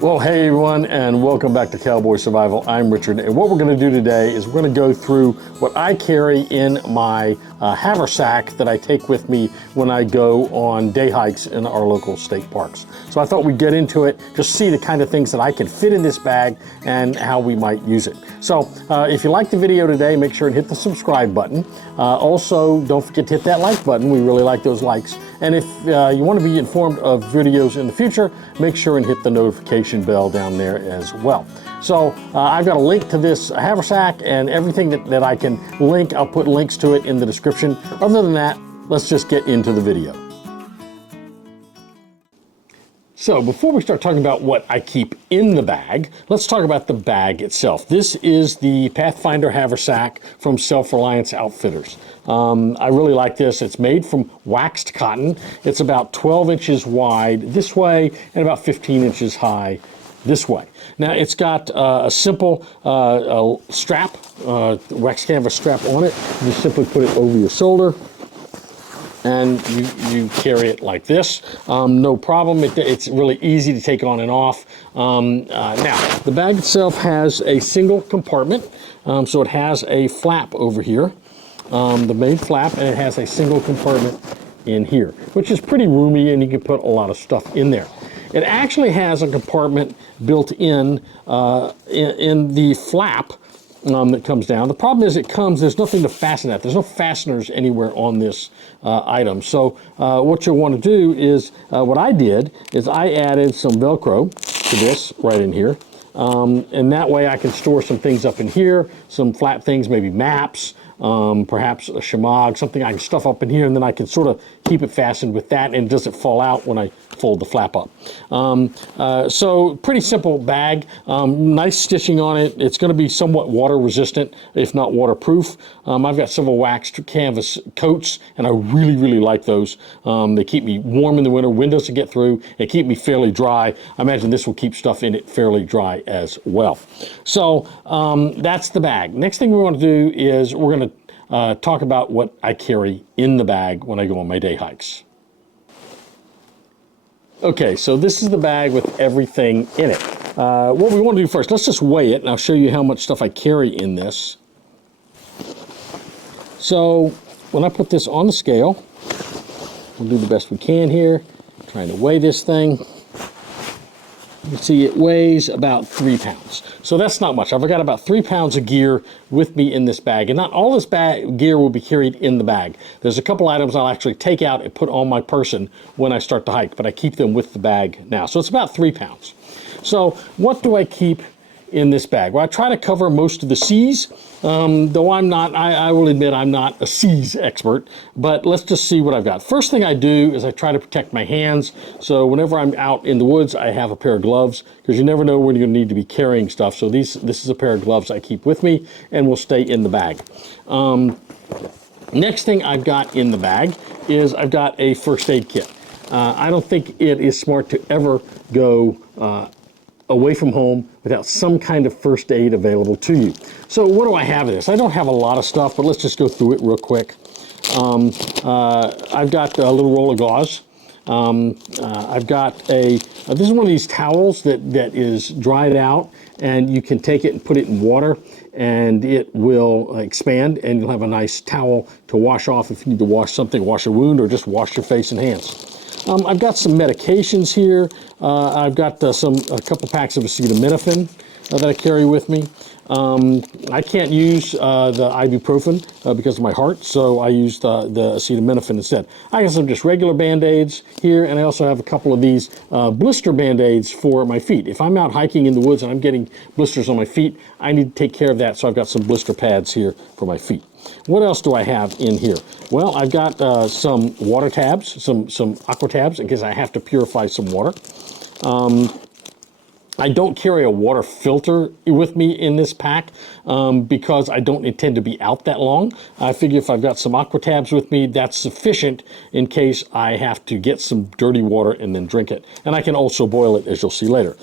Well, hey everyone, and welcome back to Cowboy Survival. I'm Richard, and what we're going to do today is we're going to go through what I carry in my haversack that I take with me when I go on day hikes in our local state parks. So I thought we'd get into it, just see the kind of things that I can fit in this bag and how we might use it. So if you like the video today, make sure and hit the subscribe button. Also, don't forget to hit that like button. We really like those likes. And if you want to be informed of videos in the future, make sure and hit the notification bell down there as well. So I've got a link to this haversack, and everything that I can link, I'll put links to it in the description. Other than that, let's just get into the video. So before we start talking about what I keep in the bag, let's talk about the bag itself. This is the Pathfinder Haversack from Self-Reliance Outfitters. I really like this. It's made from waxed cotton. It's about 12 inches wide this way and about 15 inches high this way. Now it's got a simple strap, wax canvas strap on it. You simply put it over your shoulder, and you carry it like this. No problem. It's really easy to take on and off. Now, the bag itself has a single compartment, so it has a flap over here, the main flap, and it has a single compartment in here, which is pretty roomy, and you can put a lot of stuff in there. It actually has a compartment built in the flap that comes down. The problem is there's nothing to fasten that. There's no fasteners anywhere on this item. So what you'll want to do is, what I did is I added some Velcro to this right in here. And that way I can store some things up in here, some flat things, maybe maps, perhaps a shemagh, something I can stuff up in here, and then I can sort of keep it fastened with that, and it doesn't fall out when I fold the flap up. So pretty simple bag, nice stitching on it. It's going to be somewhat water resistant, if not waterproof. I've got several waxed canvas coats, and I really like those. They keep me warm in the winter, wind doesn't get through, and keep me fairly dry. I imagine this will keep stuff in it fairly dry as well. So that's the bag. Next thing we want to do is we're going to talk about what I carry in the bag when I go on my day hikes. Okay, so this is the bag with everything in it. What we want to do first, let's just weigh it, and I'll show you how much stuff I carry in this. So when I put this on the scale, we'll do the best we can here, trying to weigh this thing. You can see it weighs about 3 pounds. So that's not much. I've got about 3 pounds of gear with me in this bag. And not all this gear will be carried in the bag. There's a couple items I'll actually take out and put on my person when I start to hike, but I keep them with the bag now. So it's about 3 pounds. So what do I keep in this bag? Well, I try to cover most of the C's, though I will admit I'm not a C's expert, but let's just see what I've got. First thing I do is I try to protect my hands. So whenever I'm out in the woods, I have a pair of gloves, because you never know when you're going to need to be carrying stuff. So this is a pair of gloves I keep with me and will stay in the bag. Next thing I've got in the bag is I've got a first aid kit. I don't think it is smart to ever go away from home without some kind of first aid available to you. So what do I have in this? I don't have a lot of stuff, but let's just go through it real quick. I've got a little roll of gauze. I've got this is one of these towels that is dried out, and you can take it and put it in water, and it will expand, and you'll have a nice towel to wash off if you need to wash something, wash a wound, or just wash your face and hands. I've got some medications here. I've got a couple packs of acetaminophen that I carry with me. I can't use the ibuprofen because of my heart, so I use the acetaminophen instead. I got some just regular Band-Aids here, and I also have a couple of these blister Band-Aids for my feet. If I'm out hiking in the woods and I'm getting blisters on my feet, I need to take care of that, so I've got some blister pads here for my feet. What else do I have in here? Well, I've got some water tabs, some aqua tabs, in case I have to purify some water. I don't carry a water filter with me in this pack because I don't intend to be out that long. I figure if I've got some aqua tabs with me, that's sufficient in case I have to get some dirty water and then drink it. And I can also boil it, as you'll see later.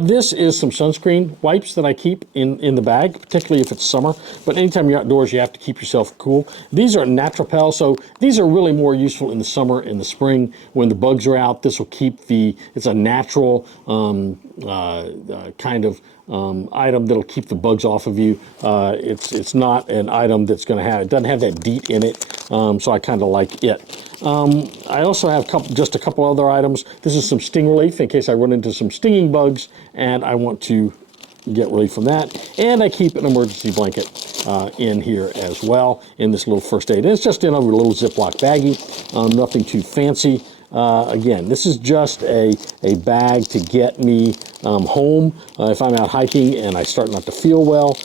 This is some sunscreen wipes that I keep in the bag, particularly if it's summer. But anytime you're outdoors, you have to keep yourself cool. These are Naturopel, so these are really more useful in the summer and the spring when the bugs are out. This will keep it's a natural kind of item that'll keep the bugs off of you. It's not an item that's going to have, it doesn't have that DEET in it, so I kind of like it. I also have just a couple other items. This is some sting relief in case I run into some stinging bugs and I want to get relief from that. And I keep an emergency blanket in here as well in this little first aid. And it's just in a little Ziploc baggie, nothing too fancy. Again, this is just a bag to get me home if I'm out hiking and I start not to feel well.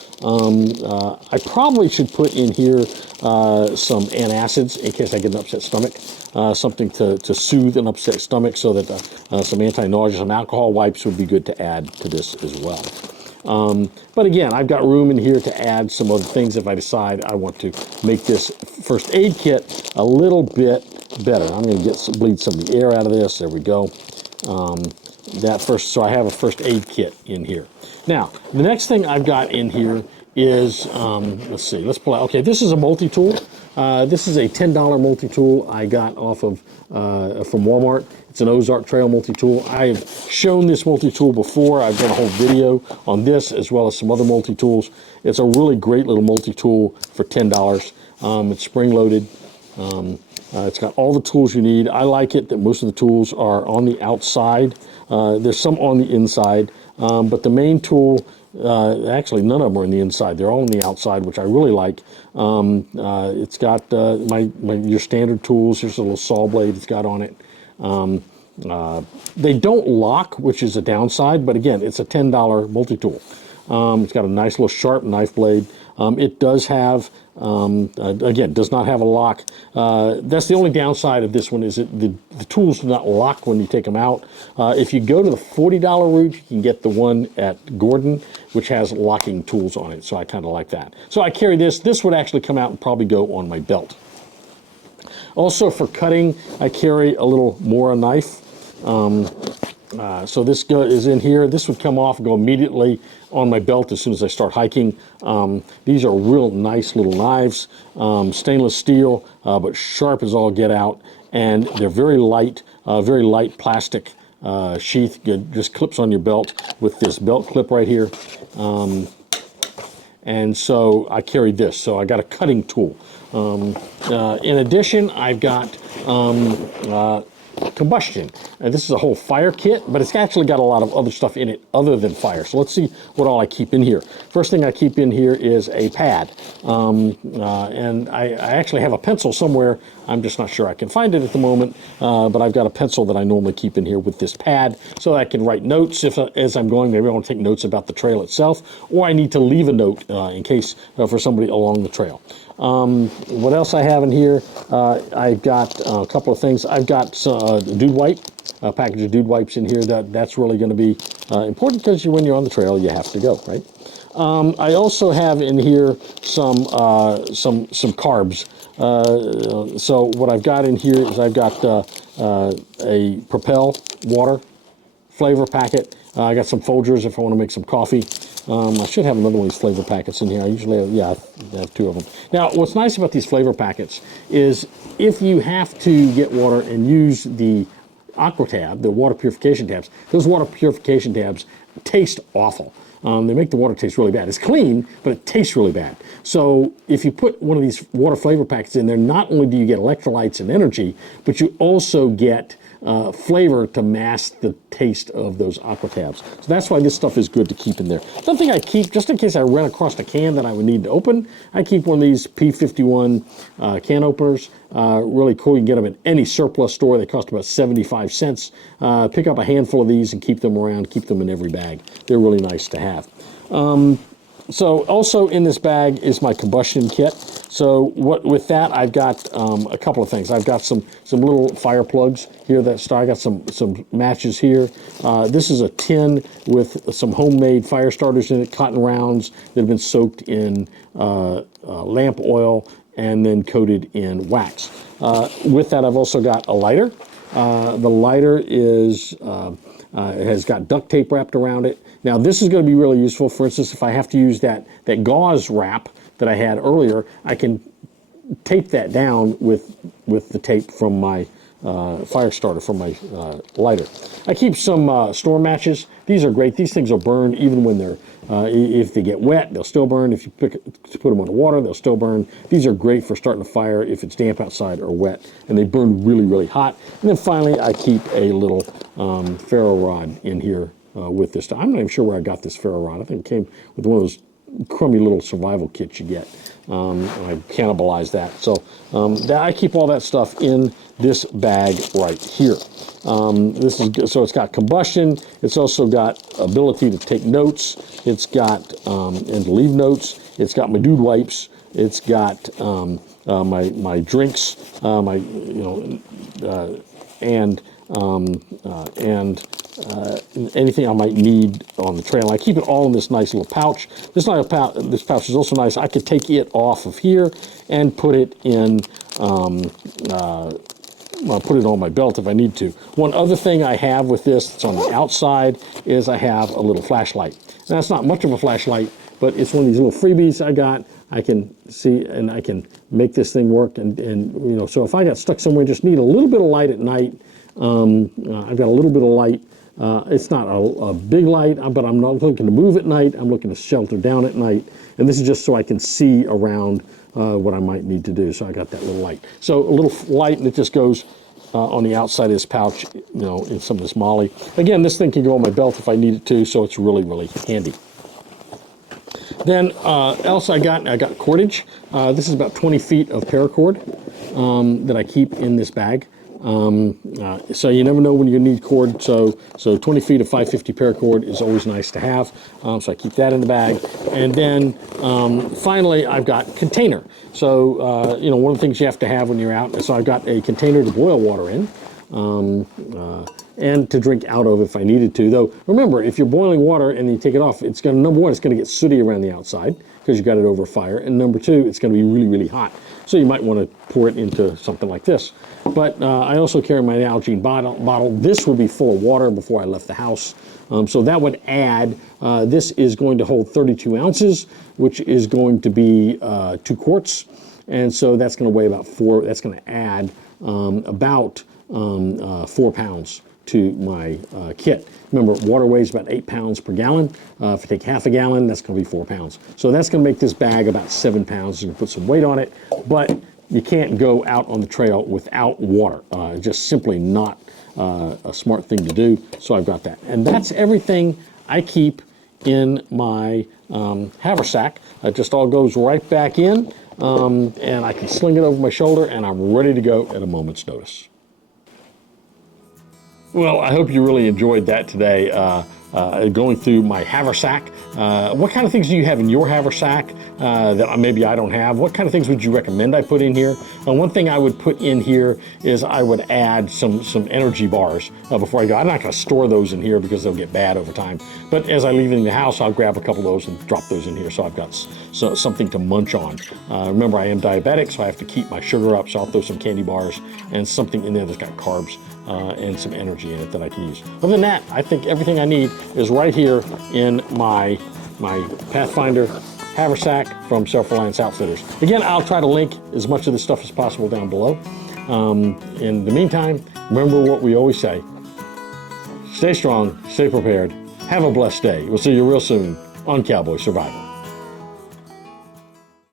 I probably should put in here some antacids in case I get an upset stomach, something to soothe an upset stomach, so that some anti-nausea, some alcohol wipes would be good to add to this as well. But again, I've got room in here to add some other things if I decide I want to make this first aid kit a little bit better. I'm going to bleed some of the air out of this. There we go. So I have a first aid kit in here. Now, the next thing I've got in here is, let's see, let's pull out. Okay, this is a multi-tool. This is a $10 multi-tool I got off of from Walmart. It's an Ozark Trail multi-tool. I've shown this multi-tool before. I've done a whole video on this as well as some other multi-tools. It's a really great little multi-tool for $10. It's spring-loaded. It's got all the tools you need. I like it that most of the tools are on the outside. There's some on the inside, but the main tool, actually none of them are on the inside. They're all on the outside, which I really like. It's got your standard tools. Here's a little saw blade it's got on it. They don't lock, which is a downside, but again, it's a $10 multi-tool. It's got a nice little sharp knife blade. It does have, again, does not have a lock. That's the only downside of this one, is that the tools do not lock when you take them out. If you go to the $40 route, you can get the one at Gordon, which has locking tools on it, so I kind of like that. So I carry this. This would actually come out and probably go on my belt. Also for cutting, I carry a little Mora knife. So this is in here. This would come off and go immediately on my belt as soon as I start hiking. These are real nice little knives, stainless steel, but sharp as all get out, and they're very light plastic sheath. Just clips on your belt with this belt clip right here. And so I carry this. So I got a cutting tool. In addition, I've got combustion. This is a whole fire kit, but it's actually got a lot of other stuff in it other than fire. So let's see what all I keep in here. First thing I keep in here is a pad. And I actually have a pencil somewhere. I'm just not sure I can find it at the moment, but I've got a pencil that I normally keep in here with this pad so I can write notes as I'm going. Maybe I want to take notes about the trail itself, or I need to leave a note in case for somebody along the trail. What else I have in here? I've got a couple of things. I've got dude wipe, a package of dude wipes in here. That's really going to be important because when you're on the trail, you have to go, right? I also have in here some carbs. So what I've got in here is I've got a Propel water flavor packet. I got some Folgers if I want to make some coffee. I should have another one of these flavor packets in here. I usually have, yeah, I have two of them. Now, what's nice about these flavor packets is if you have to get water and use the Aqua tab, the water purification tabs, those water purification tabs taste awful. They make the water taste really bad. It's clean, but it tastes really bad. So if you put one of these water flavor packets in there, not only do you get electrolytes and energy, but you also get flavor to mask the taste of those Aqua tabs. So that's why this stuff is good to keep in there. Another thing I keep, just in case I run across a can that I would need to open, I keep one of these P51 can openers. Really cool. You can get them at any surplus store. They cost about 75 cents. Pick up a handful of these and keep them around. Keep them in every bag. They're really nice to have. So also in this bag is my combustion kit. So with that, I've got a couple of things. I've got some little fire plugs here that start. I got some matches here. This is a tin with some homemade fire starters in it, cotton rounds that have been soaked in lamp oil and then coated in wax. With that, I've also got a lighter. The lighter is has got duct tape wrapped around it. Now, this is going to be really useful. For instance, if I have to use that gauze wrap that I had earlier, I can tape that down with the tape from my fire starter for my lighter. I keep some storm matches. These are great. These things will burn even when they're, if they get wet, they'll still burn. If you put them on the water, they'll still burn. These are great for starting a fire if it's damp outside or wet, and they burn really, really hot. And then finally, I keep a little ferro rod in here with this. I'm not even sure where I got this ferro rod. I think it came with one of those crummy little survival kits you get. And I cannibalized that. So I keep all that stuff in this bag right here. This is so it's got combustion. It's also got ability to take notes. It's got and to leave notes. It's got my dude wipes. It's got my drinks. Anything I might need on the trail. I keep it all in this nice little pouch. This pouch is also nice. I could take it off of here and put it in, put it on my belt if I need to. One other thing I have with this that's on the outside is I have a little flashlight. Now, it's not much of a flashlight, but it's one of these little freebies I got. I can see and I can make this thing work. And so if I got stuck somewhere, just need a little bit of light at night. I've got a little bit of light. It's not a big light, but I'm not looking to move at night. I'm looking to shelter down at night. And this is just so I can see around what I might need to do. So I got that little light. So a little light, and it just goes on the outside of this pouch, in some of this molly. Again, this thing can go on my belt if I need it to, so it's really, really handy. Then else I got cordage. This is about 20 feet of paracord that I keep in this bag. So you never know when you're gonna need cord. So 20 feet of 550 paracord is always nice to have. So I keep that in the bag. And then finally, I've got container. So one of the things you have to have when you're out. So I've got a container to boil water in. And to drink out of if I needed to. Though, remember, if you're boiling water and you take it off, it's going to, number one, it's going to get sooty around the outside because you got it over fire. And number two, it's going to be really, really hot. So you might want to pour it into something like this. But I also carry my Nalgene bottle. This would be full of water before I left the house. So that would add, this is going to hold 32 ounces, which is going to be 2 quarts. And so that's going to weigh about 4, that's going to add about 4 pounds to my kit. Remember, water weighs about 8 pounds per gallon. If you take half a gallon, that's going to be 4 pounds. So that's going to make this bag about 7 pounds. You can put some weight on it, but you can't go out on the trail without water. Just simply not a smart thing to do. So I've got that. And that's everything I keep in my haversack. It just all goes right back in, and I can sling it over my shoulder, and I'm ready to go at a moment's notice. Well, I hope you really enjoyed that today, going through my haversack. What kind of things do you have in your haversack that maybe I don't have? What kind of things would you recommend I put in here? One thing I would put in here is I would add some energy bars before I go. I'm not going to store those in here because they'll get bad over time. But as I leave in the house, I'll grab a couple of those and drop those in here so I've got something to munch on. Remember, I am diabetic, so I have to keep my sugar up, so I'll throw some candy bars and something in there that's got carbs and some energy in it that I can use. Other than that, I think everything I need is right here in my Pathfinder Haversack from Self-Reliance Outfitters. Again, I'll try to link as much of this stuff as possible down below. In the meantime, remember what we always say. Stay strong, stay prepared, have a blessed day. We'll see you real soon on Cowboy Survival.